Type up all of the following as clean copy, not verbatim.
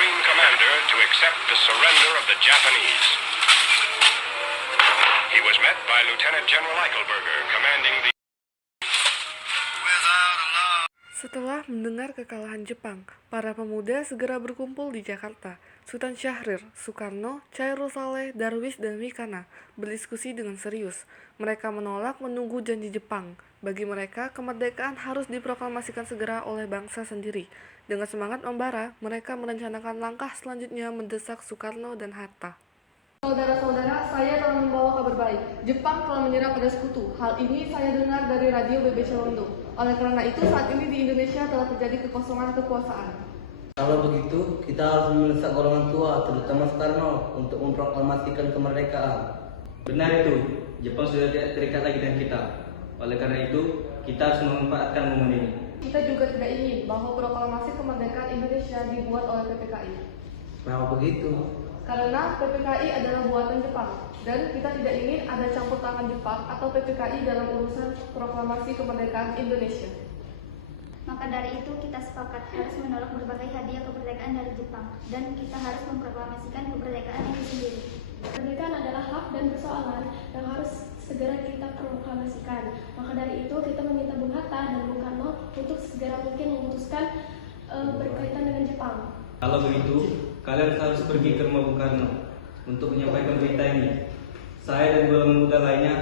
Supreme Commander to accept the surrender of the Japanese. He was met by Lieutenant General Eichelberger, commanding the... Setelah mendengar kekalahan Jepang, para pemuda segera berkumpul di Jakarta. Sultan Syahrir, Soekarno, Cairo Saleh, Darwis, dan Wikana berdiskusi dengan serius. Mereka menolak menunggu janji Jepang. Bagi mereka, kemerdekaan harus diproklamasikan segera oleh bangsa sendiri. Dengan semangat membara, mereka merencanakan langkah selanjutnya mendesak Soekarno dan Hatta. Saudara-saudara, saya telah membawa kabar baik. Jepang telah menyerah pada sekutu. Hal ini saya dengar dari radio BBC Londo. Oleh karena itu, saat ini di Indonesia telah terjadi kekosongan kekuasaan. Kalau begitu, kita harus mendesak golongan tua, terutama Soekarno, untuk memproklamasikan kemerdekaan. Benar itu, Jepang sudah tidak terikat lagi dengan kita. Oleh karena itu, kita harus memanfaatkan momen ini. Kita juga tidak ingin bahwa proklamasi kemerdekaan Indonesia dibuat oleh PPKI. Kenapa begitu? Karena PPKI adalah buatan Jepang, dan kita tidak ingin ada campur tangan Jepang atau PPKI dalam urusan proklamasi kemerdekaan Indonesia. Maka dari itu kita sepakat harus menolak berbagai hadiah kemerdekaan dari Jepang, dan kita harus memproklamasikan kemerdekaan itu sendiri. Kemerdekaan adalah hak dan persoalan yang harus segera kita proklamasikan. Maka dari itu kita meminta Bung Hatta dan Bung Karno untuk segera mungkin memutuskan berkaitan dengan Jepang. Kalau begitu, kalian harus pergi ke rumah Bung Karno untuk menyampaikan berita ini. Saya dan golongan muda lainnya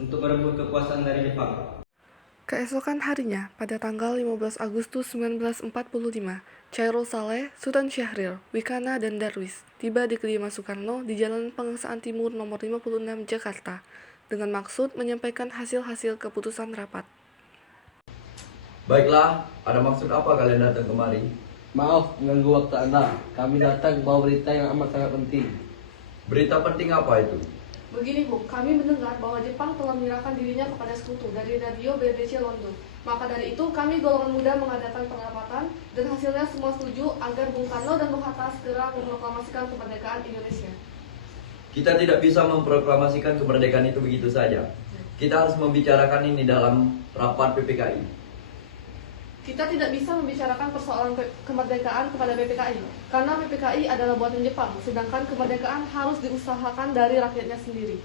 untuk merebut kekuasaan dari Jepang. Keesokan harinya, pada tanggal 15 Agustus 1945, Cairo Saleh, Sultan Syahrir, Wikana, dan Darwis tiba di kediaman Soekarno di Jalan Pengersaan Timur nomor 56 Jakarta dengan maksud menyampaikan hasil-hasil keputusan rapat. Baiklah, ada maksud apa kalian datang kemari? Maaf mengganggu waktu Anda. Kami datang bawa berita yang amat sangat penting. Berita penting apa itu? Begini Bu, kami mendengar bahwa Jepang telah menyerahkan dirinya kepada sekutu dari radio BBC London. Maka dari itu kami golongan muda mengadakan pengamatan dan hasilnya semua setuju agar Bung Karno dan Bung Hatta segera memproklamasikan kemerdekaan Indonesia. Kita tidak bisa memproklamasikan kemerdekaan itu begitu saja. Kita harus membicarakan ini dalam rapat PPKI. Kita tidak bisa membicarakan persoalan kemerdekaan kepada PPKI, karena PPKI adalah buatan Jepang, sedangkan kemerdekaan harus diusahakan dari rakyatnya sendiri.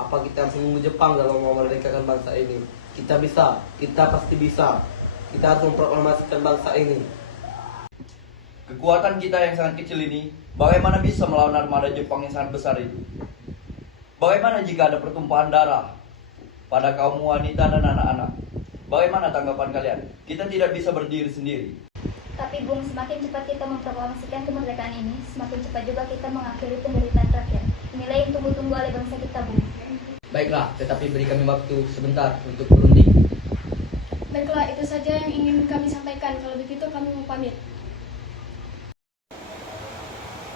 Apa kita harus menunggu Jepang dalam memerdekakan bangsa ini? Kita bisa, kita pasti bisa. Kita harus memproklamasikan bangsa ini. Kekuatan kita yang sangat kecil ini, bagaimana bisa melawan armada Jepang yang sangat besar itu? Bagaimana jika ada pertumpahan darah pada kaum wanita dan anak-anak? Bagaimana tanggapan kalian? Kita tidak bisa berdiri sendiri. Tapi Bung, semakin cepat kita memproklamasikan kemerdekaan ini, semakin cepat juga kita mengakhiri penderitaan rakyat. Inilah yang tunggu-tunggu oleh bangsa kita, Bung. Baiklah, tetapi beri kami waktu sebentar untuk berunding. Baiklah, itu saja yang ingin kami sampaikan. Kalau begitu kami mau pamit.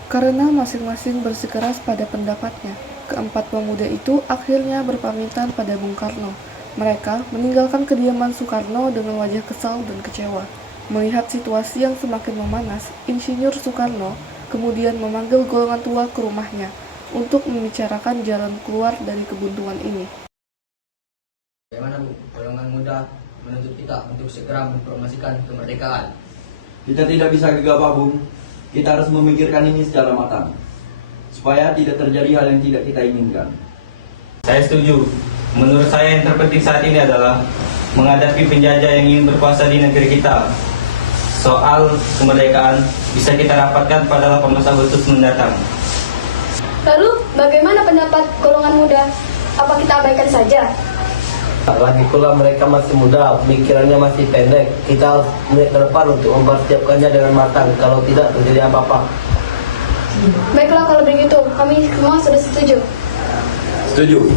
Karena masing-masing bersikeras pada pendapatnya, keempat pemuda itu akhirnya berpamitan pada Bung Karno. Mereka meninggalkan kediaman Soekarno dengan wajah kesal dan kecewa. Melihat situasi yang semakin memanas, Insinyur Soekarno kemudian memanggil golongan tua ke rumahnya untuk membicarakan jalan keluar dari kebuntuan ini. Bagaimana Bu, golongan muda menuntut kita untuk segera memproklamasikan kemerdekaan? Kita tidak bisa gegabah, Bung. Kita harus memikirkan ini secara matang, supaya tidak terjadi hal yang tidak kita inginkan. Saya setuju. Menurut saya yang terpenting saat ini adalah menghadapi penjajah yang ingin berkuasa di negeri kita. Soal kemerdekaan bisa kita rapatkan pada 18 Agustus mendatang. Lalu, bagaimana pendapat golongan muda? Apa kita abaikan saja? Lagi pula mereka masih muda, pikirannya masih pendek. Kita harus melihat ke depan untuk mempersiapkannya dengan matang. Kalau tidak terjadi apa-apa. Baiklah kalau begitu, kami semua sudah setuju. Setuju.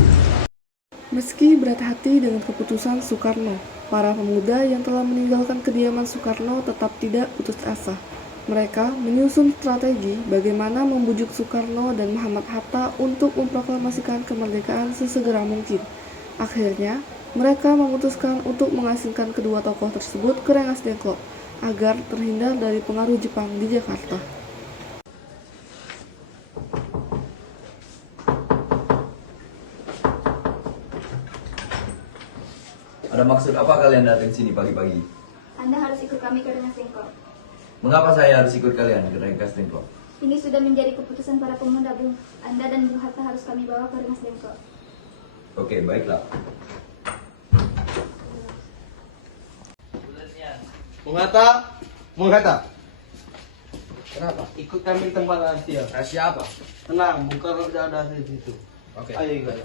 Meski berat hati dengan keputusan Soekarno, para pemuda yang telah meninggalkan kediaman Soekarno tetap tidak putus asa. Mereka menyusun strategi bagaimana membujuk Soekarno dan Muhammad Hatta untuk memproklamasikan kemerdekaan sesegera mungkin. Akhirnya, mereka memutuskan untuk mengasingkan kedua tokoh tersebut ke Rengas Dengklok agar terhindar dari pengaruh Jepang di Jakarta. Ada maksud apa kalian datang sini pagi-pagi? Anda harus ikut kami ke Rengas Dengklok. Mengapa saya harus ikut kalian ke Rengas Dengklok? Ini sudah menjadi keputusan para pemuda, Bung. Anda dan Bung Hatta harus kami bawa ke Rengas Dengklok. Oke, baiklah. Bung Hatta. Kenapa? Ikut kami ke tempat rahasia. Rahasia apa? Tenang, Bung Karno tidak ada di situ. Oke. Ayo ikut.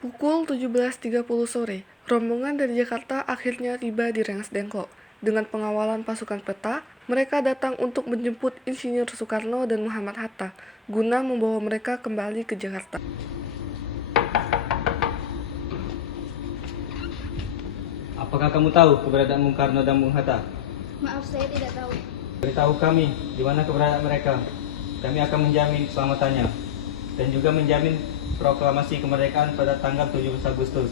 Pukul 17.30 sore, rombongan dari Jakarta akhirnya tiba di Rengas Dengklok. Dengan pengawalan pasukan peta, mereka datang untuk menjemput Insinyur Soekarno dan Muhammad Hatta, guna membawa mereka kembali ke Jakarta. Apakah kamu tahu keberadaan Bung Karno dan Bung Hatta? Maaf, saya tidak tahu. Beritahu kami di mana keberadaan mereka. Kami akan menjamin keselamatannya dan juga menjamin proklamasi kemerdekaan pada tanggal 17 Agustus.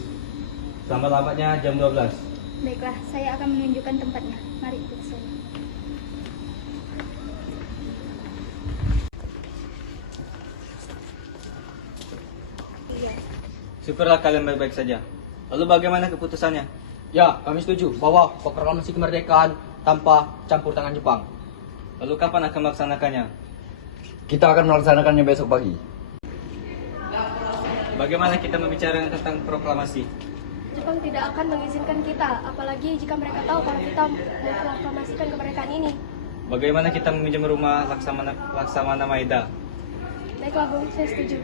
Lambat-lambatnya jam 12. Baiklah, saya akan menunjukkan tempatnya. Mari ikut saya. Iya. Syukurlah kalian baik-baik saja. Lalu bagaimana keputusannya? Ya, kami setuju bahwa proklamasi kemerdekaan tanpa campur tangan Jepang. Lalu kapan akan melaksanakannya? Kita akan melaksanakannya besok pagi. Bagaimana kita membicarakan tentang proklamasi? Jepang tidak akan mengizinkan kita, apalagi jika mereka tahu kalau kita memproklamasikan kemerdekaan ini. Bagaimana kita meminjam rumah Laksamana Maeda? Baiklah, Bung, saya setuju.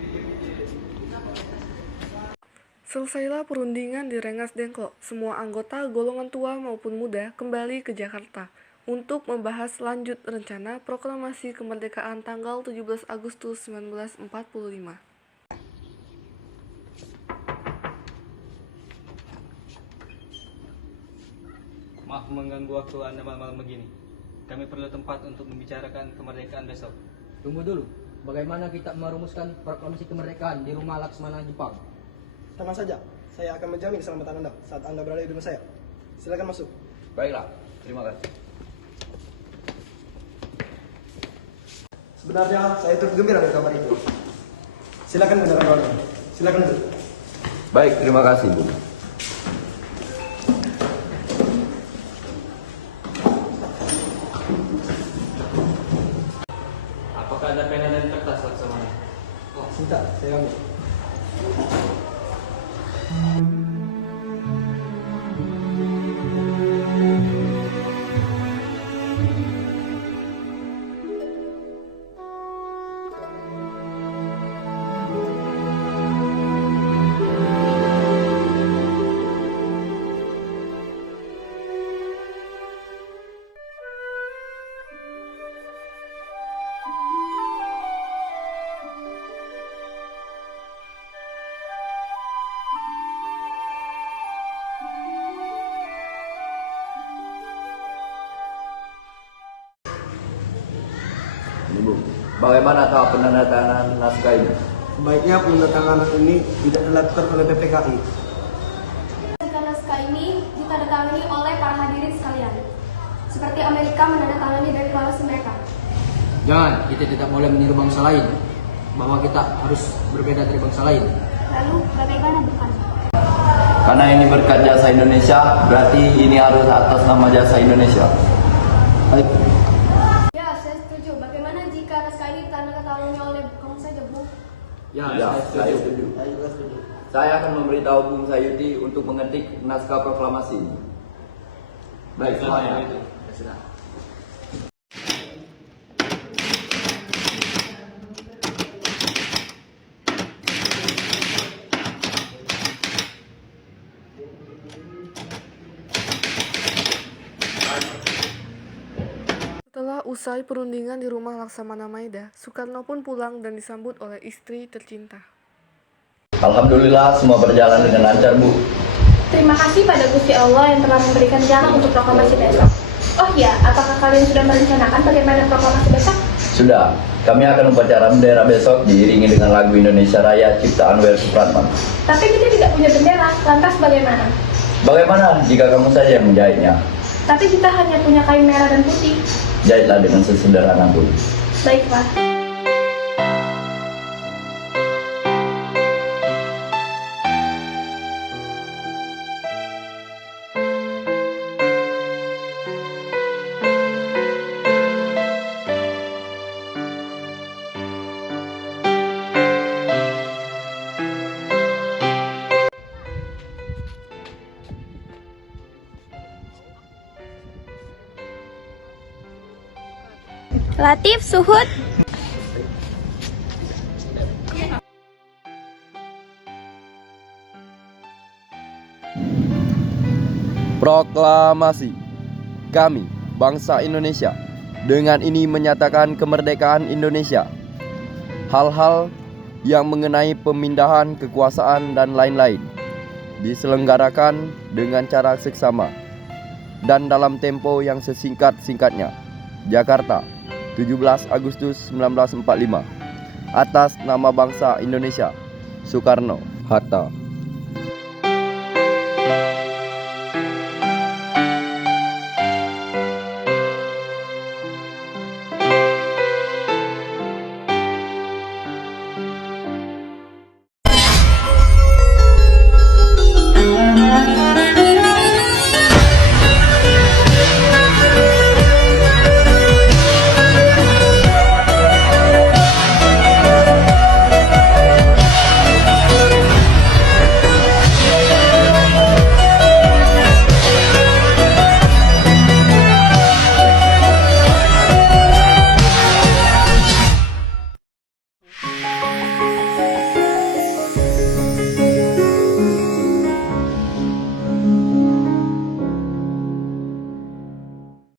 Selesailah perundingan di Rengas Dengklok. Semua anggota golongan tua maupun muda kembali ke Jakarta untuk membahas lanjut rencana proklamasi kemerdekaan tanggal 17 Agustus 1945. Maaf mengganggu waktu Anda malam-malam begini. Kami perlu tempat untuk membicarakan kemerdekaan besok. Tunggu dulu, bagaimana kita merumuskan proklamasi kemerdekaan di rumah Laksmana Jepang? Tenang saja, saya akan menjamin keselamatan Anda saat Anda berada di rumah saya. Silakan masuk. Baiklah, terima kasih. Sebenarnya saya turut gembira dengan kabar itu. Silakan gunakan ruangan. Silakan duduk. Baik, terima kasih, Bu. Apakah ada pena dan kertas Laksamana? Oh, sebentar, saya ambil. Ibu, bagaimana tahap penandatanganan naskah ini? Sebaiknya penandatanganan ini tidak dilakukan oleh PPKI. Naskah ini ditandatangani oleh para hadirin sekalian. Seperti Amerika menandatangani deklarasi mereka. Jangan, kita tidak boleh meniru bangsa lain. Bahwa kita harus berbeda dari bangsa lain. Lalu, bagaimana bukan? Karena ini berkat jasa Indonesia, berarti ini harus atas nama jasa Indonesia. Baik. Ya, saya setuju. Bagaimana jika naskah ini ditandatangani oleh kamu saja, Bu? Ya, saya setuju. Saya akan memberitahu Bung Sayuti untuk mengetik naskah proklamasi. Baik, semuanya. Setelah usai perundingan di rumah Laksamana Maeda, Soekarno pun pulang dan disambut oleh istri tercinta. Alhamdulillah semua berjalan dengan lancar, Bu. Terima kasih pada Gusti Allah yang telah memberikan jalan untuk proklamasi besok. Oh iya, apakah kalian sudah merencanakan bagaimana proklamasi besok? Sudah, kami akan upacara bendera besok diiringi dengan lagu Indonesia Raya ciptaan W.R. Supratman. Tapi kita tidak punya bendera, lantas bagaimana? Bagaimana jika kamu saja yang menjahitnya? Tapi kita hanya punya kain merah dan putih. Jahitlah dengan sesederhana pun. Baiklah. Latif, Suhud. Proklamasi. Kami, bangsa Indonesia, dengan ini menyatakan kemerdekaan Indonesia. Hal-hal yang mengenai pemindahan kekuasaan dan lain-lain diselenggarakan dengan cara seksama dan dalam tempo yang sesingkat-singkatnya. Jakarta, 17 Agustus 1945. Atas nama bangsa Indonesia, Soekarno, Hatta.